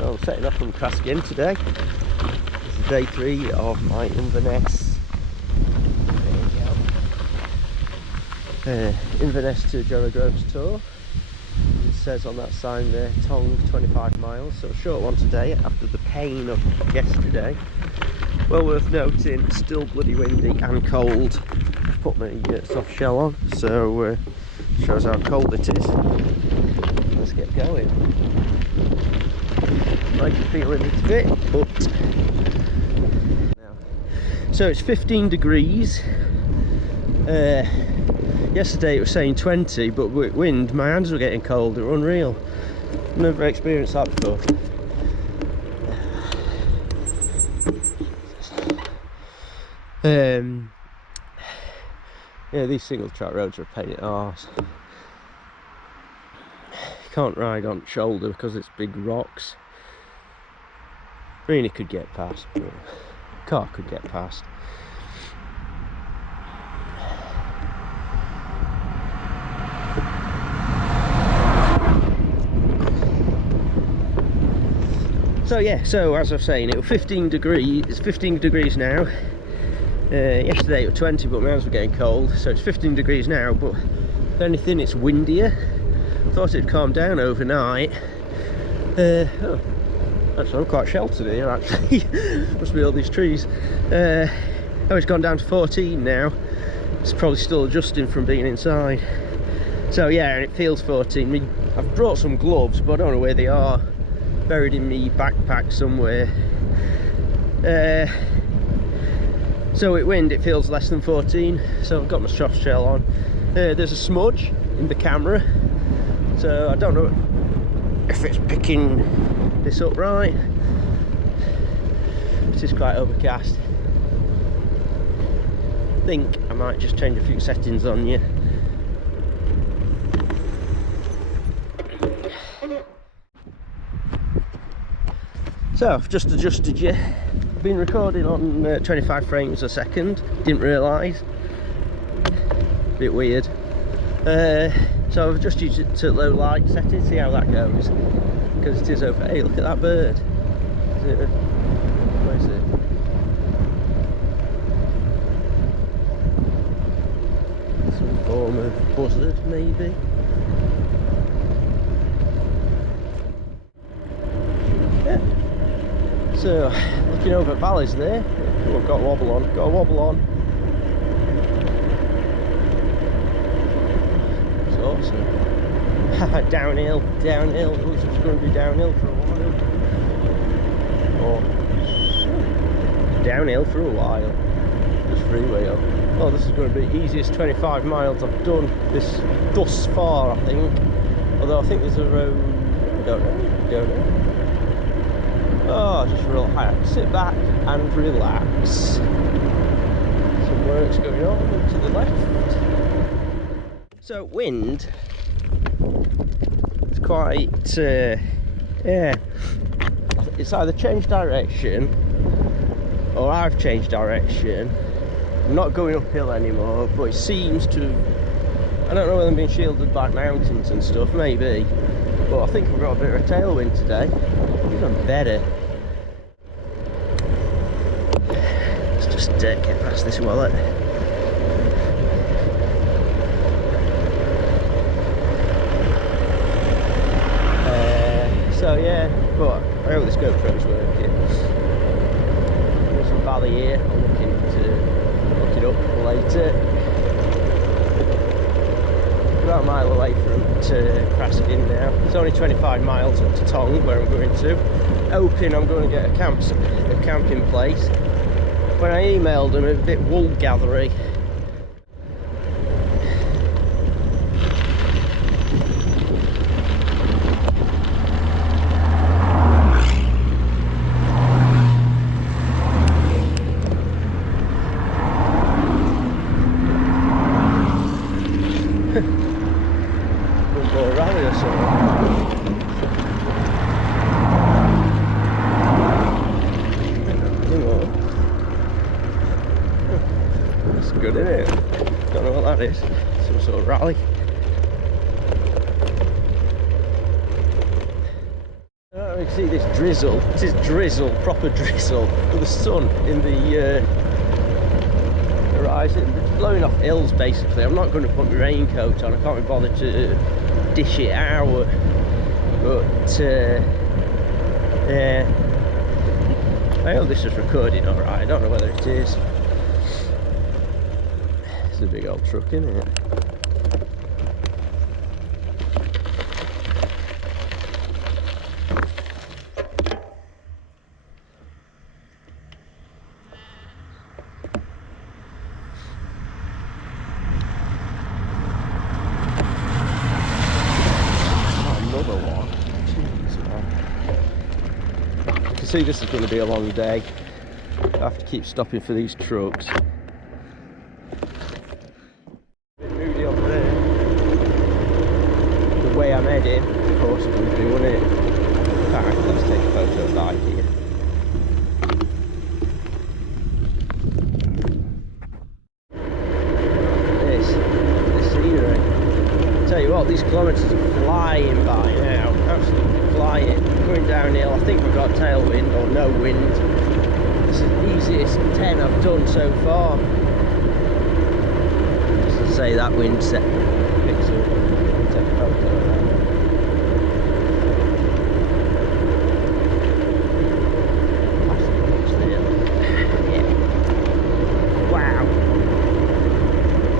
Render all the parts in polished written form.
So I'm setting off from Crask Inn today. This is day 3 of my Inverness. Inverness to John Groves tour. It says on that sign there, Tongue 25 miles, so a short one today after the pain of yesterday. Well worth noting, still bloody windy and cold. Put my soft shell on, so shows how cold it is. Let's get going. Might be feeling it a bit, but so it's 15 degrees. Yesterday it was saying 20, but with wind my hands were getting cold. They were unreal. Never experienced that before. Yeah, these single track roads are a pain in the arse. You can't ride on shoulder because it's big rocks. Really could get past, but car could get past. So yeah, so as I was saying, it was 15 degrees. It's 15 degrees now. Yesterday it was 20, but my hands were getting cold, so it's 15 degrees now. But if anything, it's windier. I thought it'd calm down overnight. Oh, actually, I'm quite sheltered here. Actually, must be all these trees. Oh, it's gone down to 14 now. It's probably still adjusting from being inside. So yeah, and it feels 14. I've brought some gloves, but I don't know where they are. Buried in me backpack somewhere. So at wind it feels less than 14, so I've got my soft shell on. There's a smudge in the camera, so I don't know if it's picking this up right. It is quite overcast. I think I might just change a few settings on you. So I've just adjusted you. I've been recording on 25 frames a second, didn't realise. Bit weird. So I've adjusted it to low light setting, see how that goes. Because it is over. Hey, look at that bird. Is it? Where is it? Some form of buzzard, maybe. Yeah. So, looking over at valleys there. Oh, I've got a wobble on, It's awesome. downhill, it looks like it's going to be downhill for a while. Or, downhill for a while. Just freeway up. Oh, this is going to be the easiest 25 miles I've done thus far, I think. Although I think there's a road, I don't know. Oh, just relax, sit back and relax. Some work's going on to the left. So wind, it's quite, yeah, it's either changed direction or I've changed direction. I'm not going uphill anymore, but it seems to, I don't know whether I'm being shielded by mountains and stuff, maybe, but I think I've got a bit of a tailwind today. Even better. Just get past this wallet. So yeah, but I hope this GoPro's working. There's some valley here. I'm looking to look it up later. About a mile away from Crask Inn now. It's only 25 miles up to Tongue, where I'm going to. Hoping I'm going to get a camping place. When I emailed them, it was a bit wool gathery. Football rally or something. That's good. can see this drizzle. This is drizzle, proper drizzle. With the sun in the horizon. It's blowing off hills basically. I'm not going to put my raincoat on. I can't be bothered to dish it out. But yeah. I hope this is recorded alright. I don't know whether it is. It's a big old truck, isn't it? See, this is going to be a long day. I have to keep stopping for these trucks. Moody over there. The way I'm heading, of course, I'm going to do, won't it? Alright, let's take a photo of that here. This scenery. Tell you what, these kilometres are flying by now. Absolutely flying. Going downhill, I think we've got tailwind or no wind. This is the easiest 10 I've done so far. Just to say that wind set picks up. Take a photo of that. Yeah. Wow.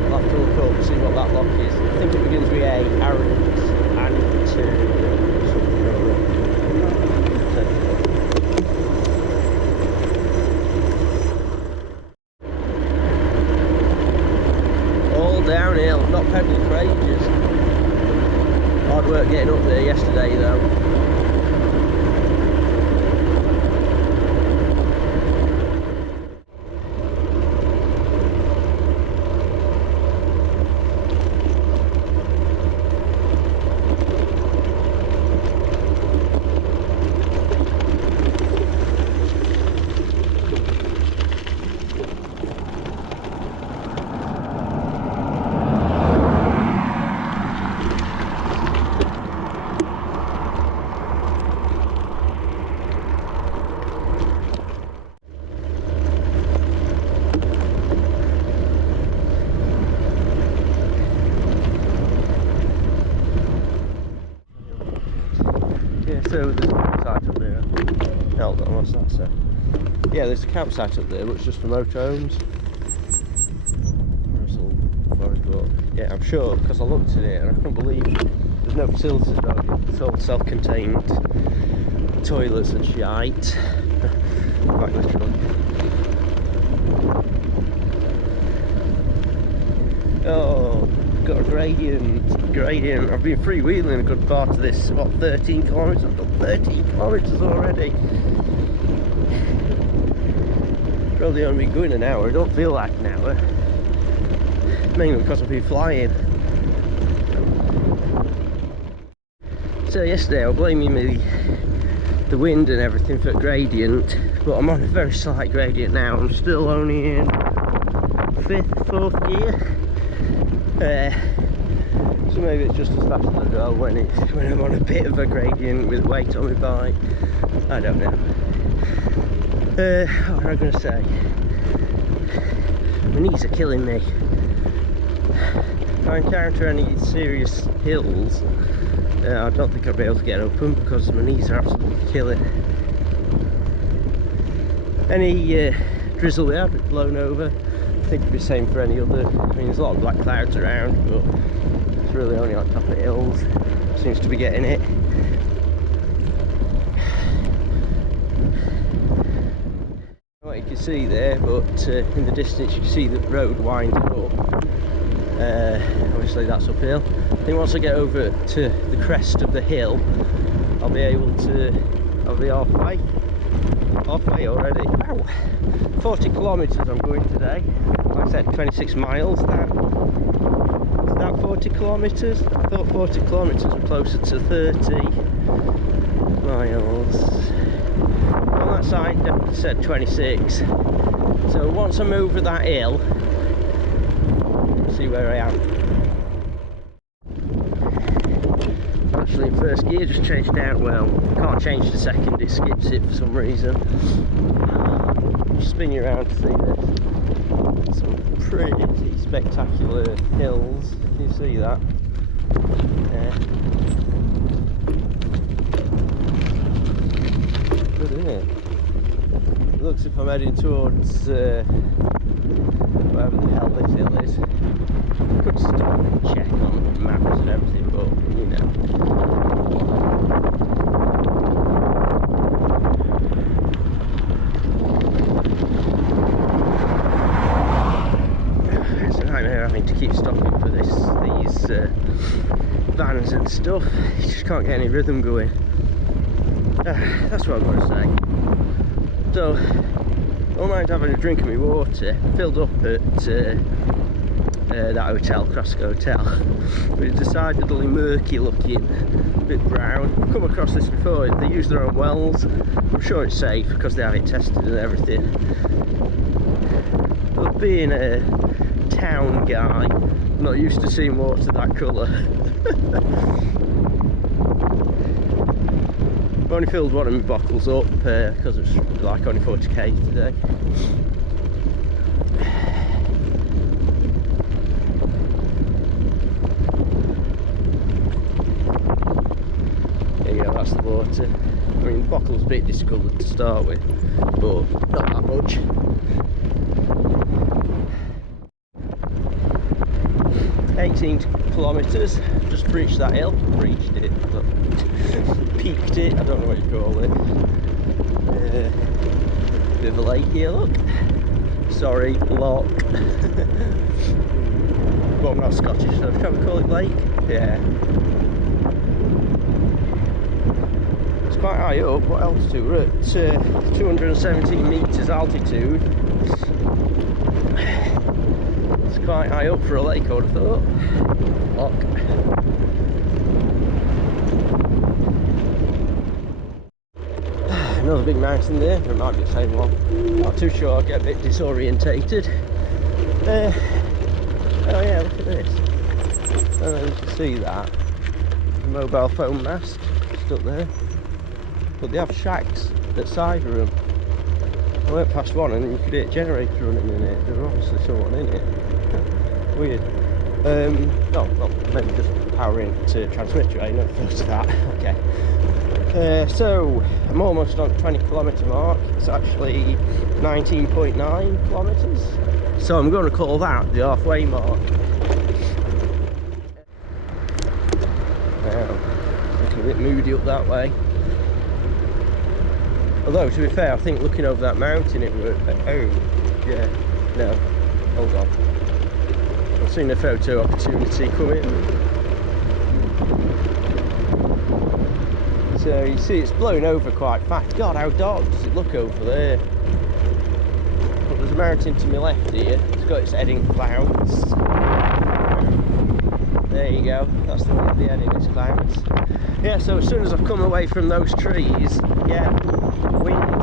I'll have to look up and see what that lock is. I think it begins with A, Arrogance, and downhill, not pedalling for ages. Hard work getting up there yesterday though. So there's a campsite up there. Hold on, what's that say? Yeah, there's a campsite up there, but it's just for motorhomes. Nice little forest walk. Yeah, I'm sure, because I looked at it and I couldn't believe there's no facilities about it. It's all self-contained toilets and shite. Quite literally. Oh, got a gradient. I've been freewheeling a good part of this, what, 13 kilometres? I've done 13 kilometres already. Probably only been going an hour. I don't feel like an hour. Mainly because I've been flying. So yesterday I was blaming the wind and everything for gradient, but I'm on a very slight gradient now. I'm still only in 5th, 4th gear. So maybe it's just as fast as I go when I'm on a bit of a gradient with weight on my bike. I don't know. What was I going to say? My knees are killing me. If I encounter any serious hills, I don't think I'll be able to get up them because my knees are absolutely killing. Any drizzle we have, it's blown over. I think it'd be the same for any other. I mean, there's a lot of black clouds around, but it's really only on top of hills. Seems to be getting it. What you can see there, but in the distance you can see the road winding up. Obviously that's uphill. I think once I get over to the crest of the hill, I'll be halfway already. Wow, 40 kilometres I'm going today. Like I said, 26 miles. Is that 40 kilometres? I thought 40 kilometres were closer to 30 miles. On that side definitely said 26. So once I'm over that hill, see where I am. actually in first gear, just changed down. Well, can't change to second, it skips it for some reason. Just spin you around to see this. Some pretty spectacular hills. Can you see that? Yeah. Good, isn't it? It looks if I'm heading towards wherever the hell this hill is. Could stop and check on maps and everything, but you know. It's a nightmare having to keep stopping for these vans and stuff. You just can't get any rhythm going. That's what I'm going to say. So, I don't mind having a drink of my water. Filled up at that hotel, Crask Hotel. But it's decidedly murky looking, a bit brown. I've come across this before. They use their own wells. I'm sure it's safe because they have it tested and everything. But being a town guy, I'm not used to seeing water that colour. I've only filled one of my bottles up because it's like only 40k today. There you go, that's the water. I mean, the bottle's a bit discoloured to start with, but not that much. Kilometres, just reached that hill, reached it, peaked it, I don't know what you call it. Bit of a lake here, look. Sorry, lock. But I'm not Scottish, so shall we call it lake? Yeah. It's quite high up. What altitude? We're at 217 metres altitude. It's quite high up for a lake, I would have thought. Lock. Another big mountain there, it might be the same one. Not too sure, I get a bit disorientated. Oh yeah, look at this. I don't know if you can see that. The mobile phone mast just up there. But they have shacks at the side of them. I went past one and you could hear a generator running in it. There was obviously someone in it. Weird. No, well, maybe just powering to transmitter, I never thought of that. Okay. So, I'm almost on the 20 kilometre mark. It's actually 19.9 kilometres. So I'm going to call that the halfway mark. Now, looking a bit moody up that way. Although, to be fair, I think looking over that mountain it would... Oh, yeah. No, hold on. I've seen a photo opportunity coming. So you see it's blowing over quite fast. God, how dark does it look over there? But there's a mountain to my left here. It's got its head in clouds. There you go. That's the one with the head in its clouds. Yeah, so as soon as I've come away from those trees, yeah, wind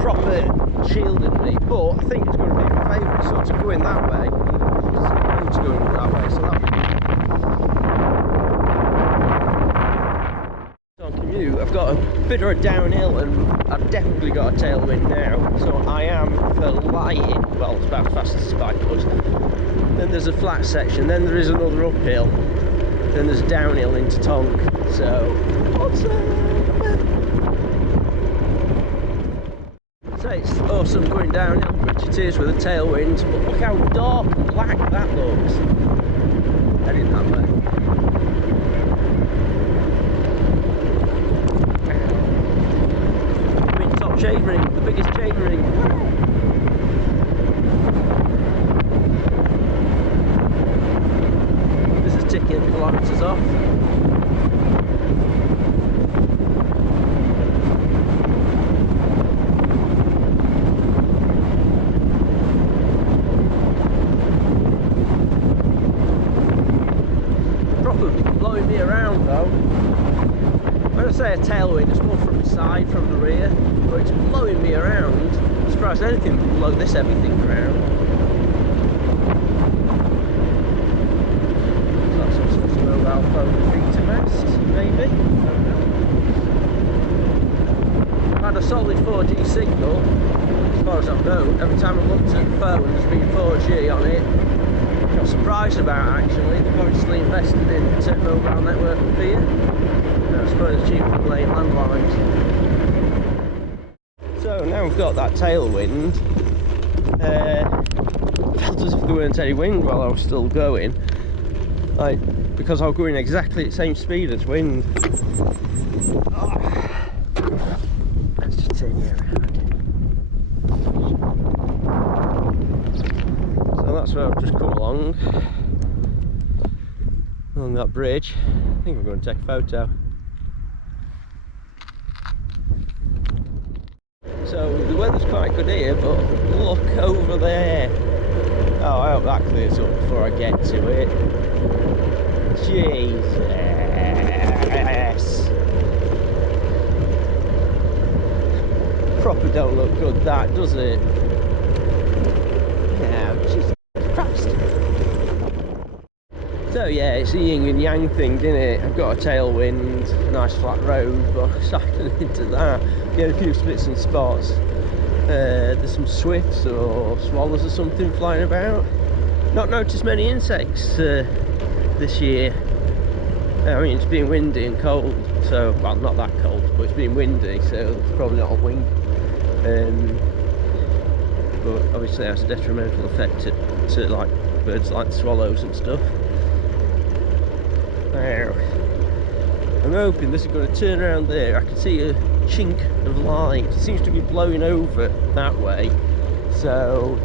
proper shielded me. But I think it's going to be my favourite sort of going that way. It's going that way, so that'll be good. I've got a bit of a downhill and I've definitely got a tailwind now, so I am flying. Well, it's about as fast as the spike was. Then there's a flat section, then there is another uphill, then there's a downhill into Tongue. So, what's so it's awesome going downhill, which it is with a tailwind, but look how dark and black that looks. Heading that way. Chain ring, the biggest chain ring. This is ticking kilometres off. Proper blowing me around though. When I say a tailwind, it's more from the side, from the rear. But it's blowing me around. I'm surprised anything would blow this everything around. So that's some sort of phone repeater mast, maybe? I don't know. I've had a solid 4G signal, as far as I've known. Every time I've looked at the phone, there's been 4G on it. Not surprised about, actually. They've obviously invested in a mobile network up here. I suppose it's cheaper than laying landlines. So now we've got that tailwind. Felt as if there weren't any wind while I was still going. Because I was going exactly the same speed as wind. Oh. Let's just turn you around. So that's where I've just come along that bridge. I think I'm going to take a photo. So the weather's quite good here, but look over there. Oh, I hope that clears up before I get to it. Jesus. Proper don't look good, that, does it? Yeah, Jesus Christ. So yeah, it's a yin and yang thing, isn't it? I've got a tailwind, nice flat road, but cycling into that, get a few splits and spots. There's some swifts or swallows or something flying about. Not noticed many insects this year. I mean, it's been windy and cold, so, well, not that cold, but it's been windy, so it's probably not a wing. But obviously it has a detrimental effect to like birds like swallows and stuff. Now, I'm hoping this is going to turn around there. I can see a chink of light. It seems to be blowing over that way. So,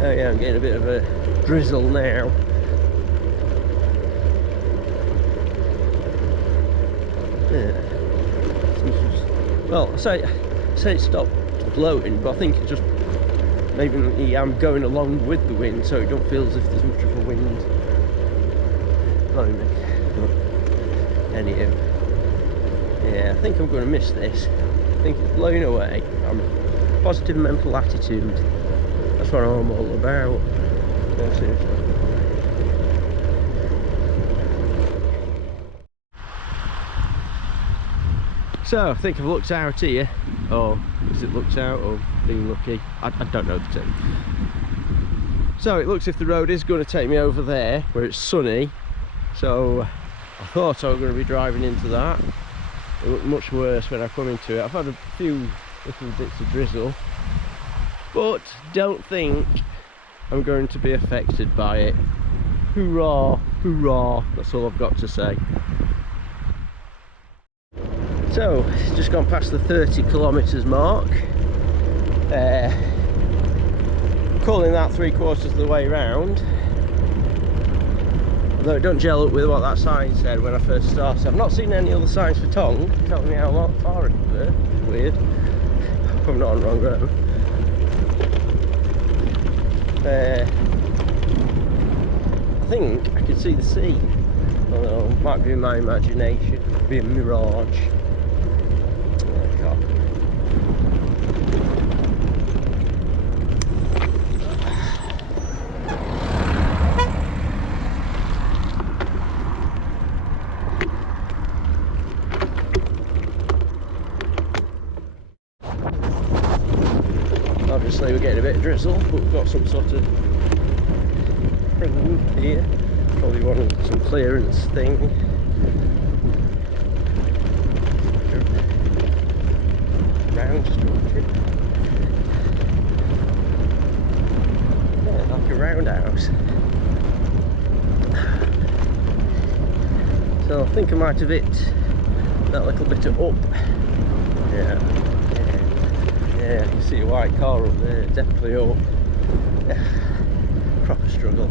oh yeah, I'm getting a bit of a drizzle now. Yeah. Well, I say it stopped blowing, but I think it's just maybe I'm going along with the wind, so it don't feel as if there's much of a wind blowing me. But anyhow, yeah, I think I'm going to miss this. I think it's blowing away. I'm positive mental attitude. That's what I'm all about. No, seriously. So I think I've looked out here, or is it looked out or been lucky? I don't know the term. So it looks as if the road is going to take me over there where it's sunny. So I thought I was going to be driving into that. It looked much worse when I come into it. I've had a few little bits of drizzle, but don't think I'm going to be affected by it. Hoorah, hoorah, that's all I've got to say. So, it's just gone past the 30 kilometres mark. Calling that 3/4 of the way round. Although it don't gel up with what that sign said when I first started. I've not seen any other signs for Tongue telling me how far it's there. Weird. Hope I'm not on the wrong road. I think I can see the sea. Although it might be in my imagination. It could be a mirage. Obviously we're getting a bit of drizzle, but we've got some sort of thing here. Probably wanted some clearance thing. Round structure. Yeah, like a roundhouse. So I think I might have hit that little bit of up. Yeah, you can see a white car up there, definitely up. Proper struggle.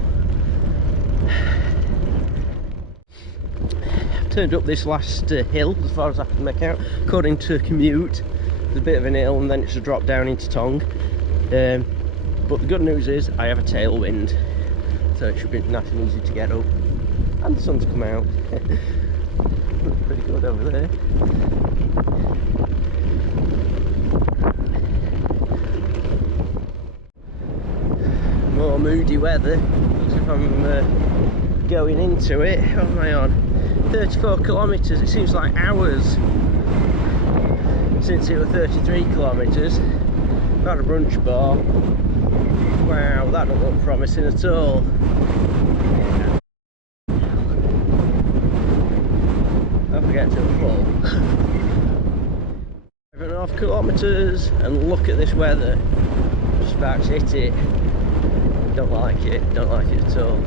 I've turned up this last hill as far as I can make out. According to Commute, there's a bit of an hill and then it's a drop down into Tongue. But the good news is I have a tailwind, so it should be nice and easy to get up. And the sun's come out. Looks pretty good over there. More moody weather. Looks as if I'm going into it. What am I on? 34 kilometres. It seems like hours since it was 33 kilometres. Got a brunch bar. Wow, that doesn't look promising at all. Don't forget to full. 5.5 kilometres, and look at this weather. Just about to hit it. Don't like it at all.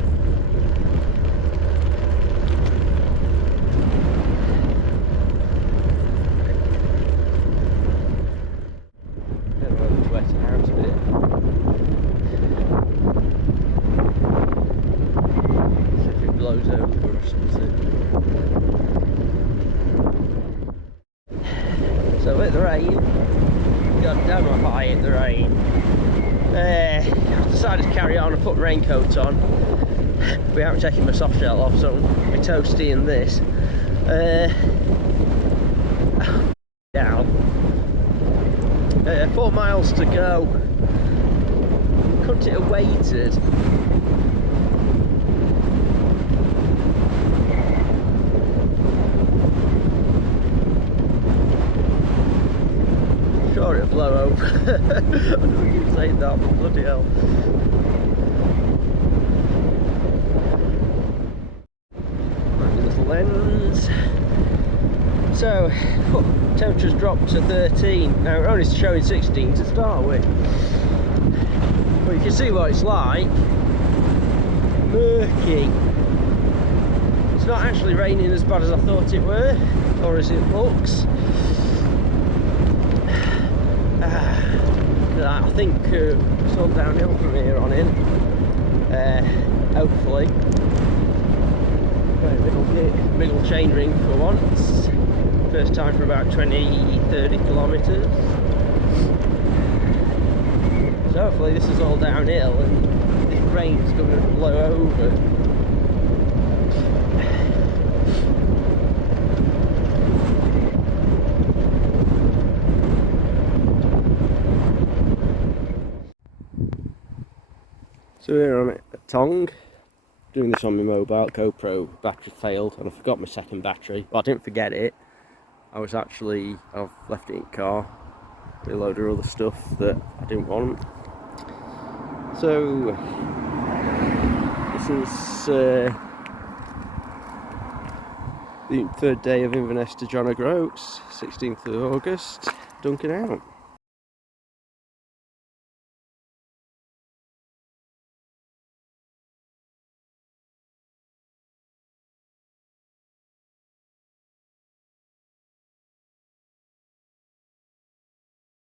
Don't know whether it's wetting out a bit. See if it blows over or something. So with the rain, god damn how high hit the rain. I decided to carry on and put raincoat on. We haven't taken my soft shell off, so my toasty in this. Down. 4 miles to go. Couldn't it have waited? Sure it'll blow over. I don't know if you saying that, but bloody hell. My little lens. So, temperature's dropped to 13. Now we're only showing 16 to start with. But you can see what it's like. Murky. It's not actually raining as bad as I thought it were, or as it looks. I think it's all downhill from here on in. Hopefully. Middle chain ring for once. First time for about 20-30 kilometres. So hopefully this is all downhill and this rain's going to blow over. So here I'm at Tongue, doing this on my mobile. GoPro battery failed and I forgot my second battery. Well, I didn't forget it. I've left it in the car with a load of other stuff that I didn't want. So this is the 3rd day of Inverness to John O'Groats, 16th of August. Dunking out.